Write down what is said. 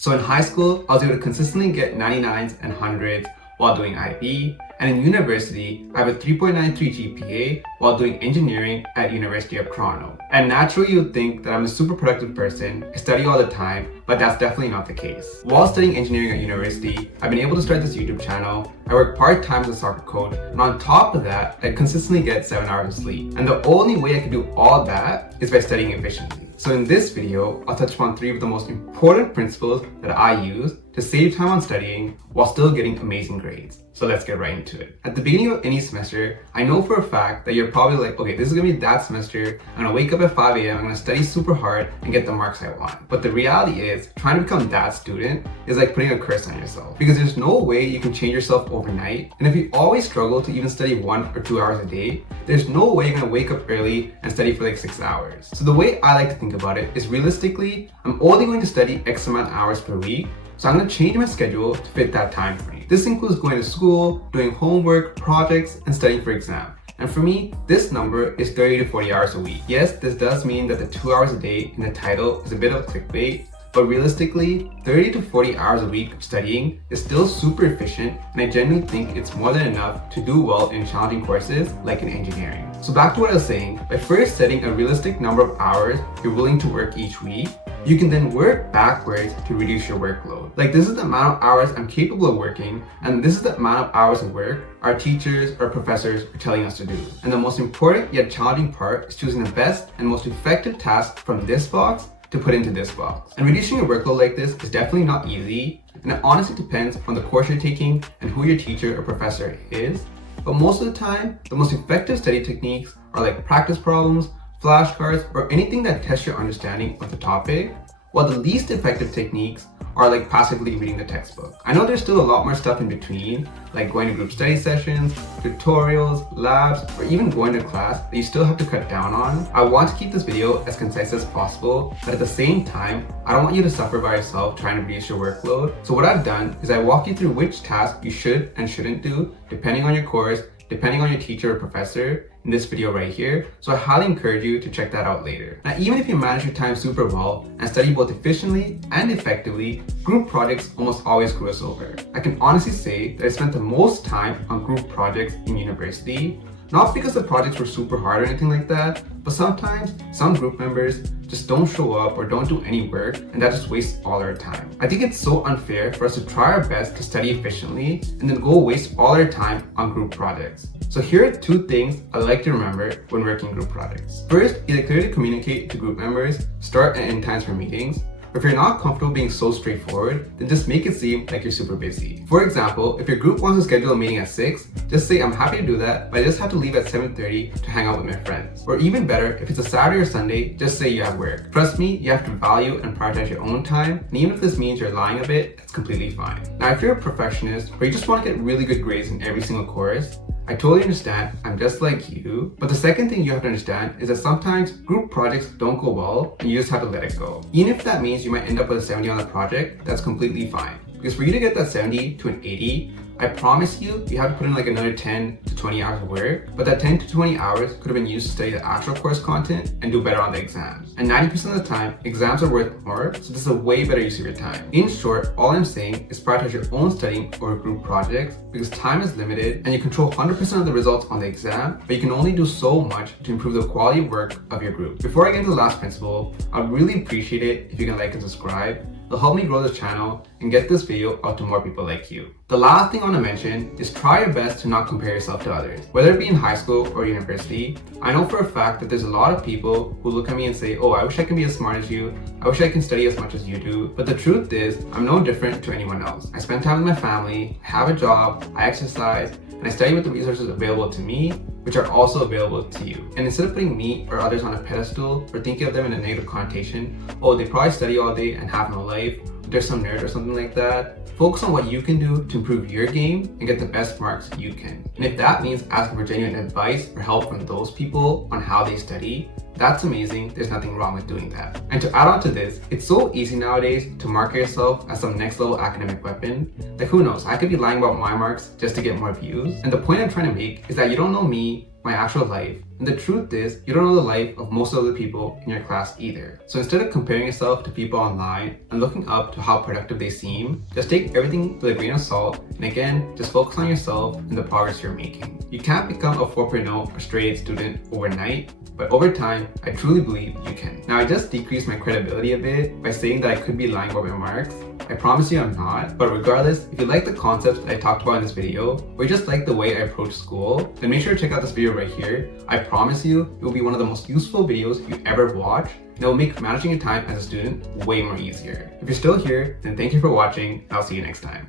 So in high school, I was able to consistently get 99s and 100s while doing IB, and in university, I have a 3.93 GPA while doing engineering at University of Toronto. And naturally, you'd think that I'm a super productive person, I study all the time, but that's definitely not the case. While studying engineering at university, I've been able to start this YouTube channel, I work part-time as a soccer coach, and on top of that, I consistently get 7 hours of sleep. And the only way I can do all that is by studying efficiently. So in this video, I'll touch upon 3 of the most important principles that I use to save time on studying while still getting amazing grades. So let's get right into it. At the beginning of any semester, I know for a fact that you're probably like, okay, this is gonna be that semester. I'm gonna wake up at 5 a.m., I'm gonna study super hard and get the marks I want. But the reality is, trying to become that student is like putting a curse on yourself, because there's no way you can change yourself overnight. And if you always struggle to even study 1 or 2 hours a day, there's no way you're gonna wake up early and study for like 6 hours. So the way I like to think about it is realistically, I'm only going to study X amount of hours per week. So I'm gonna change my schedule to fit that time frame. This includes going to school, doing homework, projects, and studying for exam. And for me, this number is 30 to 40 hours a week. Yes, this does mean that the 2 hours a day in the title is a bit of clickbait, but realistically, 30 to 40 hours a week of studying is still super efficient, and I genuinely think it's more than enough to do well in challenging courses like in engineering. So back to what I was saying, by first setting a realistic number of hours you're willing to work each week, you can then work backwards to reduce your workload. Like, this is the amount of hours I'm capable of working, and this is the amount of hours of work our teachers or professors are telling us to do. And the most important yet challenging part is choosing the best and most effective task from this box to put into this box. And reducing your workload like this is definitely not easy, and it honestly depends on the course you're taking and who your teacher or professor is. But most of the time, the most effective study techniques are like practice problems, flashcards, or anything that tests your understanding of the topic, while the least effective techniques are like passively reading the textbook. I know there's still a lot more stuff in between, like going to group study sessions, tutorials, labs, or even going to class that you still have to cut down on. I want to keep this video as concise as possible, but at the same time, I don't want you to suffer by yourself trying to reduce your workload. So what I've done is I walk you through which task you should and shouldn't do, depending on your course, depending on your teacher or professor, in this video right here. So I highly encourage you to check that out later. Now, even if you manage your time super well and study both efficiently and effectively, group projects almost always screw us over. I can honestly say that I spent the most time on group projects in university, not because the projects were super hard or anything like that, but sometimes some group members just don't show up or don't do any work, and that just wastes all our time. I think it's so unfair for us to try our best to study efficiently and then go waste all our time on group projects. So here are 2 things I like to remember when working group projects. First, either clearly communicate to group members, start and end times for meetings. Or if you're not comfortable being so straightforward, then just make it seem like you're super busy. For example, if your group wants to schedule a meeting at 6, just say I'm happy to do that, but I just have to leave at 7:30 to hang out with my friends. Or even better, if it's a Saturday or Sunday, just say you have work. Trust me, you have to value and prioritize your own time, and even if this means you're lying a bit, that's completely fine. Now, if you're a perfectionist or you just want to get really good grades in every single course, I totally understand, I'm just like you. But the second thing you have to understand is that sometimes group projects don't go well and you just have to let it go. Even if that means you might end up with a 70 on the project, that's completely fine. Because for you to get that 70 to an 80, I promise you, you have to put in like another 10 to 20 hours of work, but that 10 to 20 hours could have been used to study the actual course content and do better on the exams. And 90% of the time, exams are worth more, so this is a way better use of your time. In short, all I'm saying is prioritize your own studying over group projects, because time is limited and you control 100% of the results on the exam, but you can only do so much to improve the quality of work of your group. Before I get into the last principle, I'd really appreciate it if you can like and subscribe. It'll help me grow this channel and get this video out to more people like you. The last thing I want to mention is try your best to not compare yourself to others. Whether it be in high school or university, I know for a fact that there's a lot of people who look at me and say, oh, I wish I can be as smart as you. I wish I can study as much as you do. But the truth is, I'm no different to anyone else. I spend time with my family, I have a job, I exercise, and I study with the resources available to me, which are also available to you. And instead of putting me or others on a pedestal or thinking of them in a negative connotation, oh, they probably study all day and have no life, they're some nerd or something like that, focus on what you can do to improve your game and get the best marks you can. And if that means asking for genuine advice or help from those people on how they study, that's amazing. There's nothing wrong with doing that. And to add on to this, it's so easy nowadays to market yourself as some next level academic weapon. Like, who knows, I could be lying about my marks just to get more views. And the point I'm trying to make is that you don't know me, my actual life. And the truth is, you don't know the life of most of the people in your class either. So instead of comparing yourself to people online and looking up to how productive they seem, just take everything with a grain of salt, and again, just focus on yourself and the progress you're making. You can't become a 4.0 or straight A student overnight, but over time, I truly believe you can. Now, I just decreased my credibility a bit by saying that I could be lying about my marks. I promise you I'm not, but regardless, if you like the concepts that I talked about in this video, or you just like the way I approach school, then make sure to check out this video right here. I promise you, it will be one of the most useful videos you ever watch, and it will make managing your time as a student way more easier. If you're still here, then thank you for watching, and I'll see you next time.